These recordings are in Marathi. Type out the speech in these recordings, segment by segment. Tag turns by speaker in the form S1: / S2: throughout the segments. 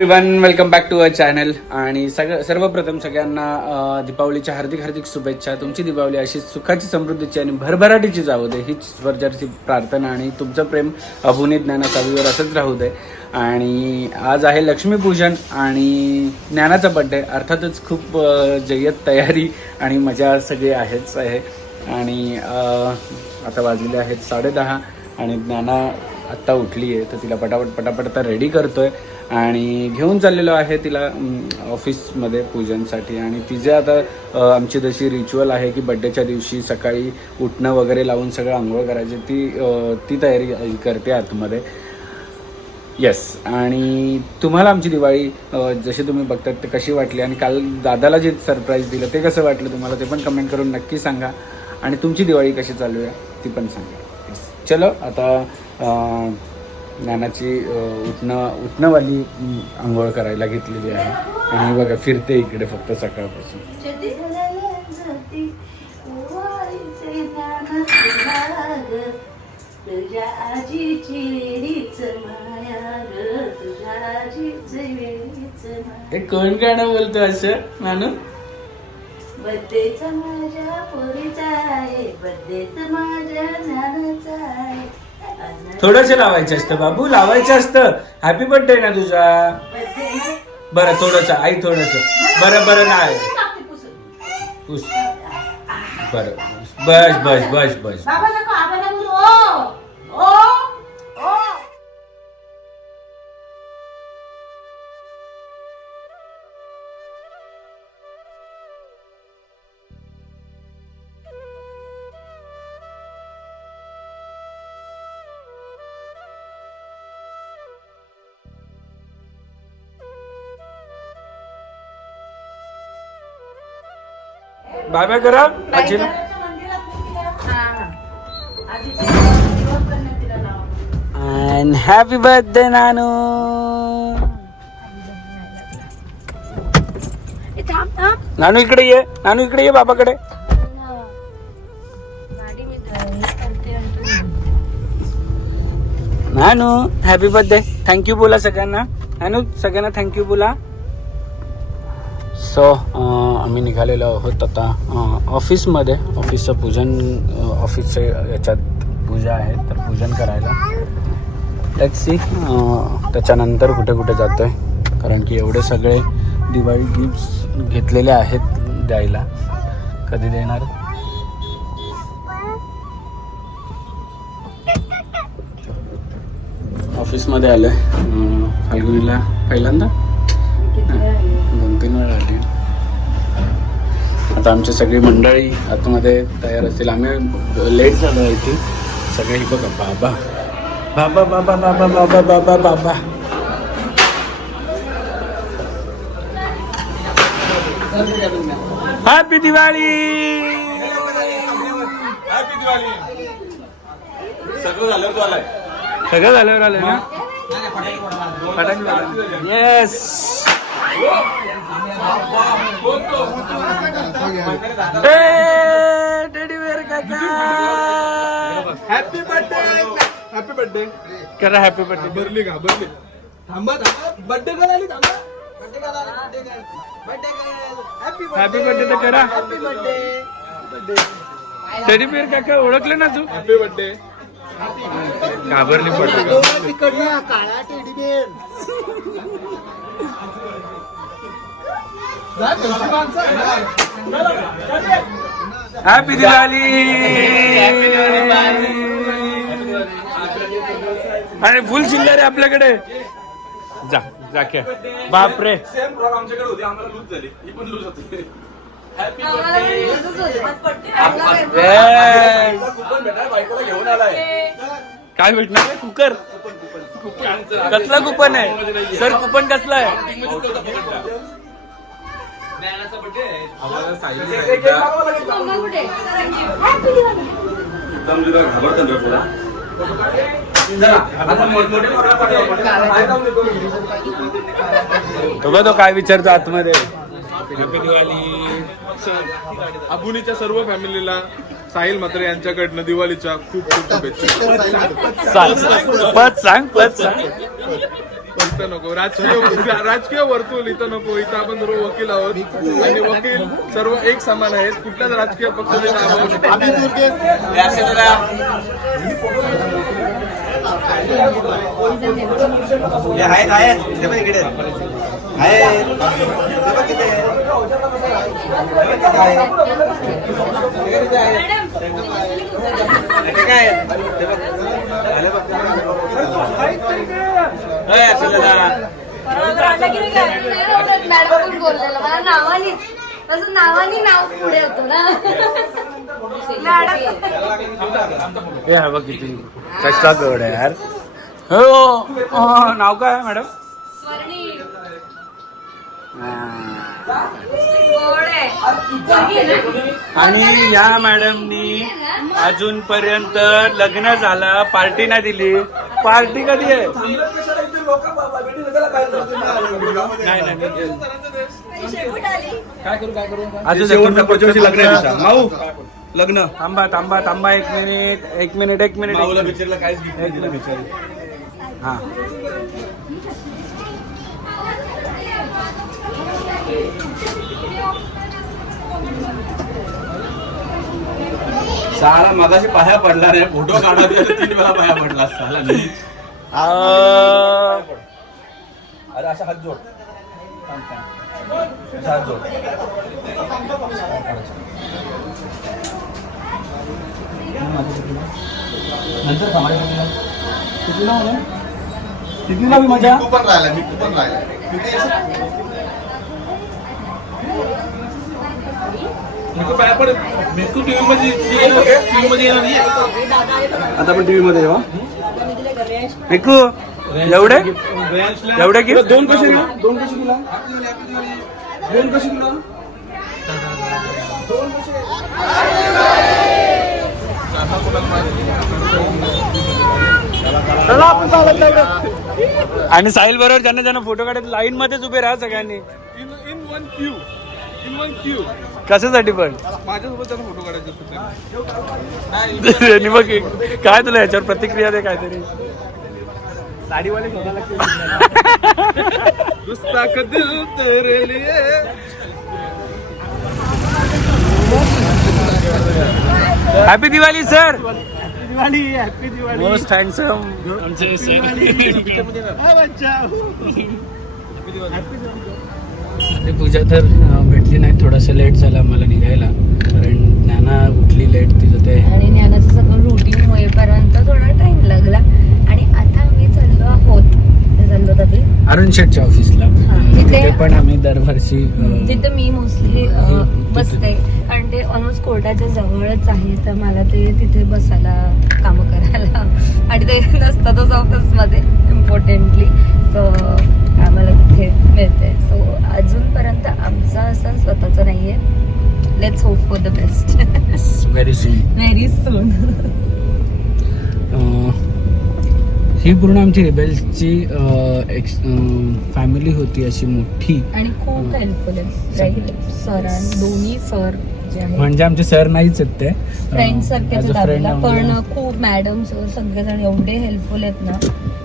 S1: One welcome back to our channel आणि सगळं सर्वप्रथम सगळ्यांना दीपावलीच्या हार्दिक हार्दिक शुभेच्छा. तुमची दीपावली अशी सुखाची समृद्धीची आणि भरभराटीची जाऊ दे हीच स्वरचरची प्रार्थना आणि तुमचं प्रेम अभुनी ज्ञानाचा चावीवर असंच राहू दे. आणि आज आहे लक्ष्मीपूजन आणि ज्ञानाचा बड्डे अर्थातच खूप जय्यत तयारी आणि मजा सगळी आहेच आहे. आणि आता वाजलेले आहेत साडेदहा आणि ज्ञाना आत्ता उठली आहे तर तिला पटापट पटापट आता रेडी करतोय. आणि घेऊन चाललेलो आहे तिला ऑफिसमध्ये पूजनसाठी. आणि तिचे आता आमची जशी रिच्युअल आहे की बड्डेच्या दिवशी सकाळी उठणं वगैरे लावून सगळं आंघोळ करायची. ती ती तयारी करते आतमध्ये. येस आणि तुम्हाला आमची दिवाळी जशी तुम्ही बघतात ते कशी वाटली? आणि काल दादाला जे सरप्राईज दिलं ते कसं वाटलं तुम्हाला? ते पण कमेंट करून नक्की सांगा. आणि तुमची दिवाळी कशी चालू आहे ती पण सांगा. येस चलो आता ज्ञानाची उठणं उठणंवाली आंघोळ करायला घेतलेली आहे. आणि बघा फिरते इकडे फक्त सकाळपासून.
S2: जती जती वारीचे ज्ञान तुला ग. तुझ्या आजीची वेळीच माया ग तुझ्या आजीची वेळीच माया
S1: हे कोण गाणं बोलतो असं मानू
S2: बड्डेचा माझ्या पोरीचा आहे बड्डेच माझ्या ज्ञानाचा आहे.
S1: थोडस लावायचं असतं बाबू लावायचं असतं. हॅपी बर्थडे ना तुझा? बरं थोडस आई थोडस. बरं बरं नाही. बरं बस बस बस बस. बाय बाय करा आजी. And happy birthday Nanu. Nanu इकडे ये. नानू इकडे ये बाबाकडे.
S2: हे.
S1: नानू हॅपी बर्थडे थँक्यू बोला सगळ्यांना. नानू सगळ्यांना थँक्यू बोला. सो आम्ही निघालेलो आहोत आता ऑफिसमध्ये ऑफिसचं पूजन अं, ऑफिसच्या याच्यात पूजा आहे तर पूजन करायला. लेट्स सी त्याच्यानंतर कुठे कुठे जातोय. कारण की एवढे सगळे दिवाळी गिफ्ट्स घेतलेले आहेत द्यायला. कधी देणार? ऑफिसमध्ये आलोय. अं, फाल्गुनीला पहिल्यांदा? वेळा आली. आता आमची सगळी मंडळी आतमध्ये तयार असतील. आम्ही लेट झालो आहे इथे सगळे बघा बाबा. बाबा बाबा बाबा बाबा बाबा बाबा. हॅपी दिवाळी सगळं झाल्यावर आलं ना? Yes
S3: happy birthday happy birthday
S1: करा हॅपी बर्थडे
S3: भरली का भरली. थांबा थांबा. बर्थडे करायला थांबा. हॅपी
S1: बर्थडे तर करा.
S3: हॅपी बर्थडे
S1: टेडी बेअर काका ओळखलं ना तू?
S3: हॅपी बर्थडे
S1: घाबरली पडली.
S3: काळा टेडी बेर
S1: हॅपी दिवाळी आणि फुल चिल्लर आहे आपल्याकडे. जा जा क्या बापरे.
S3: सेम प्रॉब्लेम आमच्याकडे होती. आम्हाला लूज झाली. ही पण लूज होती. Happy
S1: Yes.
S3: कुपन भेटाय बायकोला घेऊन आलाय.
S1: काय भेटणार? कुकर. कसला कुपन आहे? सर कुपन कसला आहे?
S2: मम्मा कुठे.
S1: बघा तो काय विचारतो आतमध्ये हॅपी दिवाळी
S4: अबुनीच्या सर्व फॅमिलीला साहिल म्हात्रे यांच्याकडनं दिवाळीच्या खूप खूप शुभेच्छा
S1: सांग पद सांग पद सांग
S4: इथं नको राजकीय राजकीय वर्तुळ इथं नको इथं आपण सर्व वकील आहोत आणि वकील सर्व एक समान आहेत कुठल्याच राजकीय पक्षाचे
S2: मॅडम पण बोललेलं. मला नावानीच. तसं नावानी नाव पुढे होतो ना. मॅडम.
S1: हे बघ किती कष्टा आहे यार. हो हो, नाव काय आहे मॅडम? हा.
S2: गोड?
S1: आणि या मॅडमनी अजूनपर्यंत लग्न झाला पार्टी नाही दिली. पार्टी कधी आहे? नाही नाही काय करू काय करू अजून लग्न
S5: माऊ लग्न.
S1: थांबा थांबा थांबा एक मिनिट एक मिनिट एक मिनिट. एक मिनिट.
S5: पिक्चरला काहीच
S1: एक मिनिट हा.
S5: साला मगाशी पाया पडला रे. फोटो काढा तीन वेळा पाया पडला साला नाही.
S1: अं,
S5: अरे असा हात जोड. थांब, थांब. असा हात जोड नंतर थांबायचं कितीला मी मजा?
S6: तू पण राहिला मी तू पण राहिला. किती?
S5: पाया पड. मी तू टीव्ही मध्ये टीव्ही मध्ये येणार नाही आता आपण टीव्ही मध्ये जेव्हा
S1: मिकू एवढे? एवढे की?
S5: दोन कसे दिला. दोन कसे दिला. दोन कसे दिला.
S1: आणि साहिल बरोबर ज्यांना ज्यांना फोटो काढत लाईन मध्येच उभे राहा सगळ्यांनी.
S4: इन वन क्यू
S1: कशासाठी पण?
S4: माझ्यासोबत फोटो काढायचे असतात
S1: आणि मग काय तुला याच्यावर प्रतिक्रिया दे काहीतरी? साडीवाले
S4: तेरे लिए.
S1: हॅपी दिवाळी सर मोस्ट थँक्सम आमचे अरे पूजा तर भेटली नाही थोडासा लेट झाला मला निघायला. कारण ज्ञाना उठली लेट तिचं ते.
S2: आणि ज्ञानाचं सगळं रुटीन होईपर्यंत थोडा टाइम लागला. आणि आता आम्ही चाललो आहोत. चाललो तरी
S1: अरुण शेटच्या ऑफिसला
S2: तिथे-
S1: पण आम्ही दरवर्षी
S2: तिथे मी मोस्टली बसते. कोर्टाच्या जवळच आहे तर मला ते तिथे बसायला कामं करायला आणि ते नसतातच ऑफिसमध्ये इम्पॉर्टंटली सो आम्हाला तिथे मिळते सो अजूनपर्यंत आमचा असं स्वतःचं नाही आहे let's hope for the best
S1: very soon
S2: very soon
S1: अं, ही पूर्ण आमची रिबेल्सची फॅमिली होती अशी मोठी.
S2: आणि खूप हेल्पफुल आहे. सरां दोन्ही सर
S1: म्हणजे आमचे सर नाहीच आहेत ते.
S2: फ्रेंड सारखेच आपल्याला पण खूप मॅडम सर सगळेजण एवढे हेल्पफुल आहेत ना.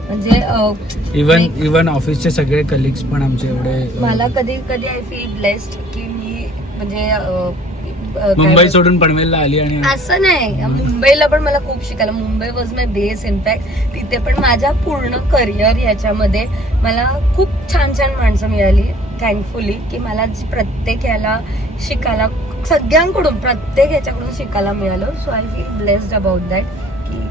S2: म्हणजे
S1: इवन इवन ऑफिसचे सगळे कलिग्स पण आमचे एवढे
S2: मला कधी कधी आय फील ब्लेस्ड की मी म्हणजे
S1: मुंबई? सोडून पनवेलला आली आणि
S2: असं नाही. मुंबईला पण मला खूप शिकायला Mumbai was my base in fact तिथे पण माझ्या पूर्ण करिअर याच्यामध्ये मला खूप छान छान माणसं मिळाली थँकफुली की मला प्रत्येक याला शिकायला सगळ्यांकडून प्रत्येक याच्याकडून शिकायला मिळालं. So I feel blessed about that की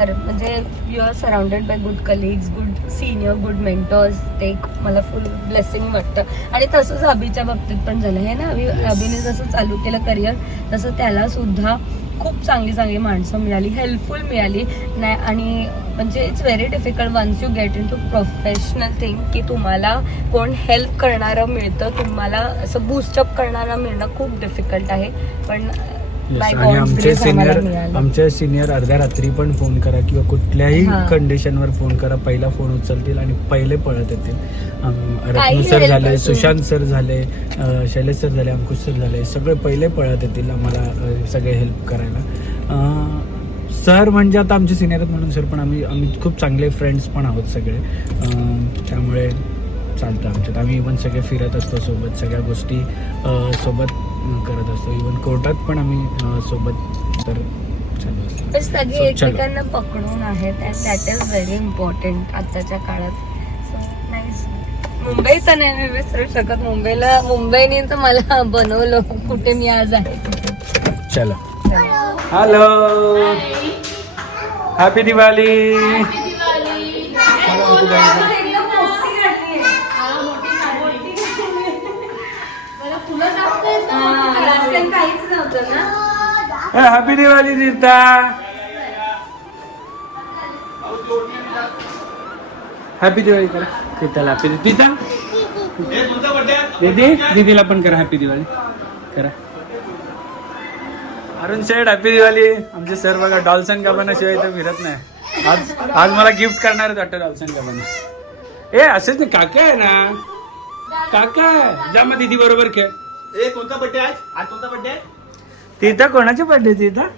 S2: अरे म्हणजे you are surrounded by good colleagues good senior good mentors ते एक मला फुल ब्लेसिंग वाटतं. आणि तसंच अभिच्या बाबतीत पण झालं. हे ना अभि अभिने जसं चालू केलं करिअर तसं त्याला सुद्धा खूप चांगली चांगली माणसं मिळाली. हेल्पफुल मिळाली. नाही आणि म्हणजे it's very difficult once you get into professional thing की तुम्हाला कोण हेल्प करणारं मिळतं तुम्हाला असं बुस्टअप करणारं मिळणं खूप डिफिकल्ट आहे पण
S1: आणि आमचे सिनियर. आमचे सिनियर अर्ध्या रात्री पण फोन करा किंवा कुठल्याही. कंडिशनवर फोन करा पहिला फोन उचलतील आणि पहिले पळत येतील रत्नू सर झाले. सुशांत सर झाले शैलेश सर झाले अंकुश सर झाले सगळे पहिले पळत येतील आम्हाला सगळे हेल्प करायला सर म्हणजे आता आमचे सिनियर आहेत म्हणून सर पण आम्ही आम्ही खूप चांगले फ्रेंड्स पण आहोत सगळे. त्यामुळे चालतं आमच्यात. आम्ही इवन सगळे फिरत असतो सोबत सगळ्या गोष्टी सोबत करत असतो. इवन कोर्टात पण आम्ही सोबत तर
S2: सगळे. एकमेकांना पकडून आहेत and that is very important आताच्या काळात. So, nice. मुंबई तर नाही मी विसरू शकत. मुंबईला मुंबईने तर मला बनवलं. कुठे मी आज आहे.
S1: चलो. हॅलो हॅपी दिवाळी
S2: काहीच नव्हतं ना?
S1: हॅपी दिवाळी दीता हॅपी दिवाळी करा. दीताला हॅपी दीता दीदी दीदीला पण करा हॅपी दिवाळी करा. अरुण शेठ हॅपी दिवाळी. आमचे सर बघा डॉल्सन गाबाना शिवाय इथं फिरत नाही. आज आज मला गिफ्ट करणार आहेत वाटतं डॉल्सन गाबाना ए असंच नाही काका आहे ना? काका. जा मग दीदी बरोबर खेळ.
S3: ए कोणता बड्डे आज? आज कोणता बड्डे आहे?
S1: तिथं कोणाची बर्थडे तिथं?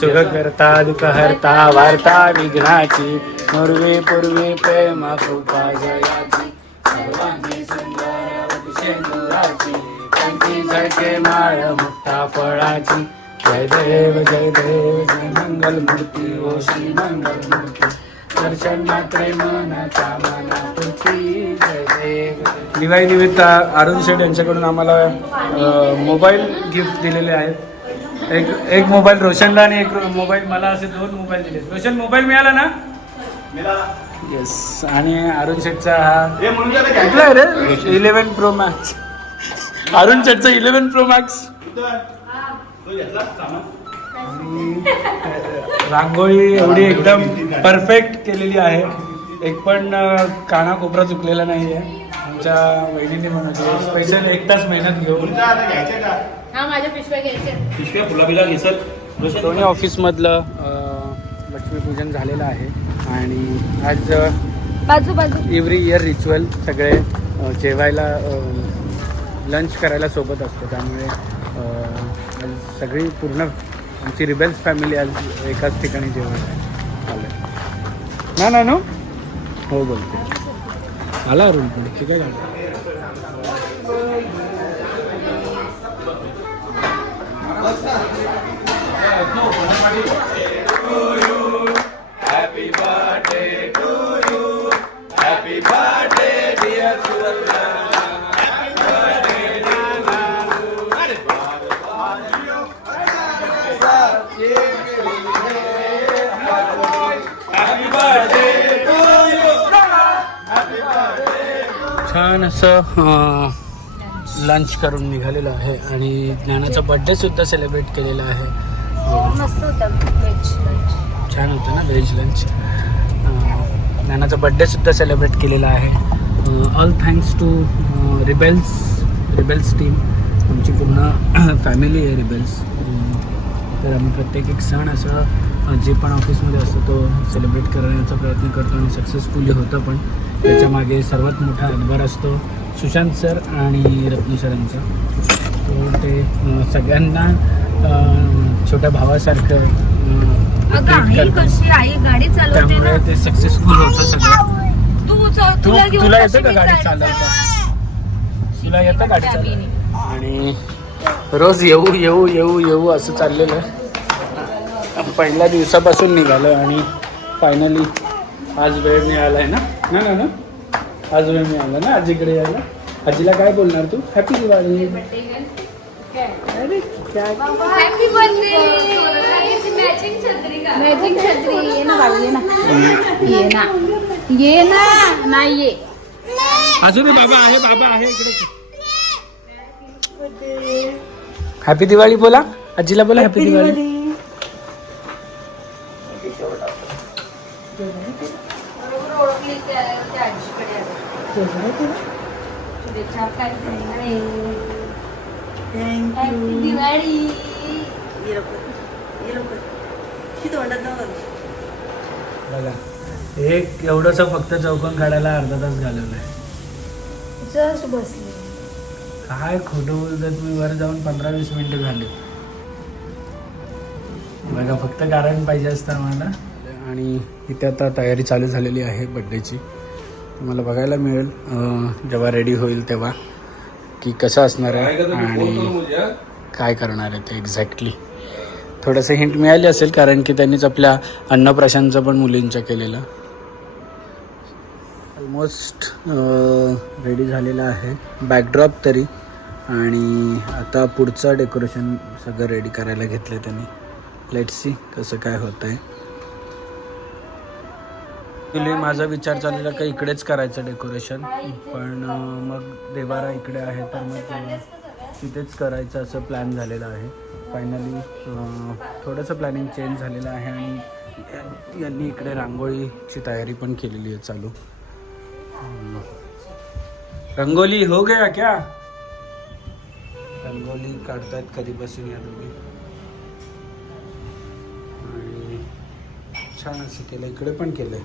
S1: सुख करता दुःख हरता वार्ता विघ्नाची पूर्वी पूर्वी प्रेम कृपा जयाची. झळके माळ मुक्ता फळाची. जय देव जय देव जय मंगल मूर्ती ओ श्री मंगल मूर्ती. दर्शन मात्रे मनाच्या मनापुरती. जय देव दिवाळी निमित्त अरुण शेठ यांच्याकडून आम्हाला मोबाईल गिफ्ट दिलेले आहेत. एक एक मोबाईल रोशनला आणि एक मोबाईल मला असे दोन मोबाईल दिले रोशन मोबाईल मिळाला ना? येस आणि अरुण शेठचा हा
S3: म्हणून त्याला घ्यायचं.
S1: कुठला आहे रे? Eleven pro max. अरुण शेठचा इलेव्हन प्रो मॅक्स रांगोळी एवढी एकदम परफेक्ट केलेली आहे. एक पण अं, कानाकोपरा चुकलेला नाही आहे आमच्या वहिनीने बनवली स्पेशल एक तास मेहनत घेऊन
S3: तुमच्या आता घ्यायचे का
S7: हा माझ्या पिशव्या घ्यायच्या
S3: पिशव्या फुलाबिला घेसल
S1: दोन्ही ऑफिसमधलं लक्ष्मीपूजन झालेलं आहे. आणि आज
S2: बाजू बाजू.
S1: एव्हरी इयर रिच्युअल सगळे जेवायला लंच करायला सोबत असतो. त्यामुळे आज सगळी पूर्ण आमची रिबेल्स फॅमिली आज एकाच ठिकाणी जेवण आलं ना ना नो? हो बोलते. आला अरुण पुढे ठीक आहे गाडी असं लंच करून निघालेलं आहे आणि ज्ञानाचा बड्डे सुद्धा सेलिब्रेट केलेला आहे. छान होतं ना व्हेज लंच ज्ञानाचा बड्डे सुद्धा सेलिब्रेट केलेला आहे. All thanks to rebels rebels team आमची पूर्ण फॅमिली आहे रिबेल्स तर आम्ही प्रत्येक एक सण असं जे पण ऑफिसमध्ये असतो तो सेलिब्रेट करण्याचा प्रयत्न करतो आणि सक्सेसफुली होतं पण. त्याच्यामागे सर्वात मोठा हातभार असतो सुशांत सर आणि रत्नू सरांचा तो ते सगळ्यांना छोट्या भावासारखं त्यामुळे ते सक्सेसफुल होतं सगळं.
S2: तू तुला
S1: येतं का गाडी चालवता? तुला येतं गाडी चालवता? आणि रोज येऊ येऊ येऊ येऊ असं चाललेलं. पहिल्या दिवसापासून निघालो आणि फायनली आज वेळ मिळाला आहे ना? ना ना ना? आज वेळ मिळाला ना? आजीकडे यायला? आजीला काय बोलणार तू? हॅपी दिवाळी अरे काय
S7: हॅपी मॅजिक छत्री ये ना बाळू ये ना। ये ना। ये ना नाही ये।
S1: दे बाबा आहे बाबा आहे इकडे. हॅपी दिवाळी बोला. आजीला बोला हॅपी दिवाळी
S2: शुभेच्छा दिवाळी
S1: बघा एक एवढंस फक्त चौकोन काढायला अर्धा तास घालवलाय.
S2: जस्ट बसले.
S1: काय खोटं बोलतात मी वर जाऊन पंधरा वीस मिनिटं झाले बघा फक्त कारण पाहिजे असतं आम्हाला. आणि इथे आता तयारी चालू झालेली आहे बड्डेची तुम्हाला बघायला मिळेल. जेव्हा रेडी होईल तेव्हा. की कसं असणार आहे आणि काय करणार आहे ते एक्झॅक्टली थोडंसं हिंट मिळाली असेल कारण की त्यांनीच आपल्या अन्नप्राशांचं पण मुलींच्या केलेलं. ऑलमोस्ट रेडी झालेला आहे. बॅकड्रॉप तरी. आणि आता पुढचं डेकोरेशन सगळं रेडी करायला घेतलं त्यांनी. लेट सी कसं काय होत आहे ॲक्च्युली माझा विचार चाललेला का इकडेच करायचं डेकोरेशन पण मग देवारा इकडे आहे तर मग तिथेच करायचं असं प्लॅन झालेलं आहे. फायनली थोडंसं प्लॅनिंग चेंज झालेलं आहे आणि यांनी इकडे रांगोळीची तयारी पण केलेली आहे चालू. रंगोली हो गया क्या? रंगोली काढतायत कधीपासून या दोघी? आणि छान असं केलं इकडे पण केलंय.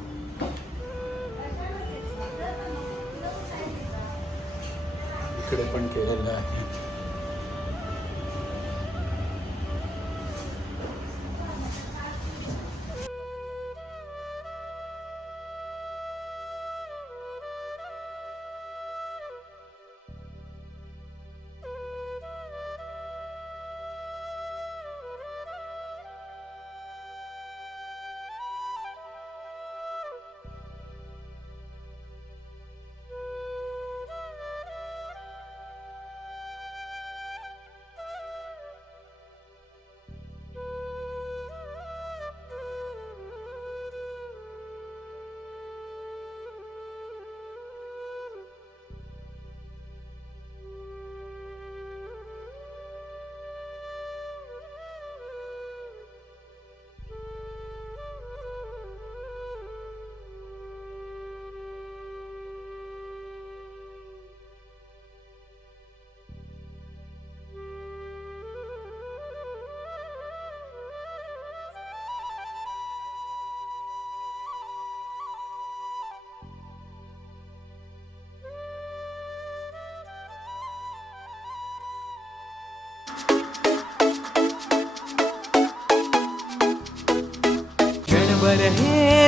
S1: इकडे पण केलेलं आहे.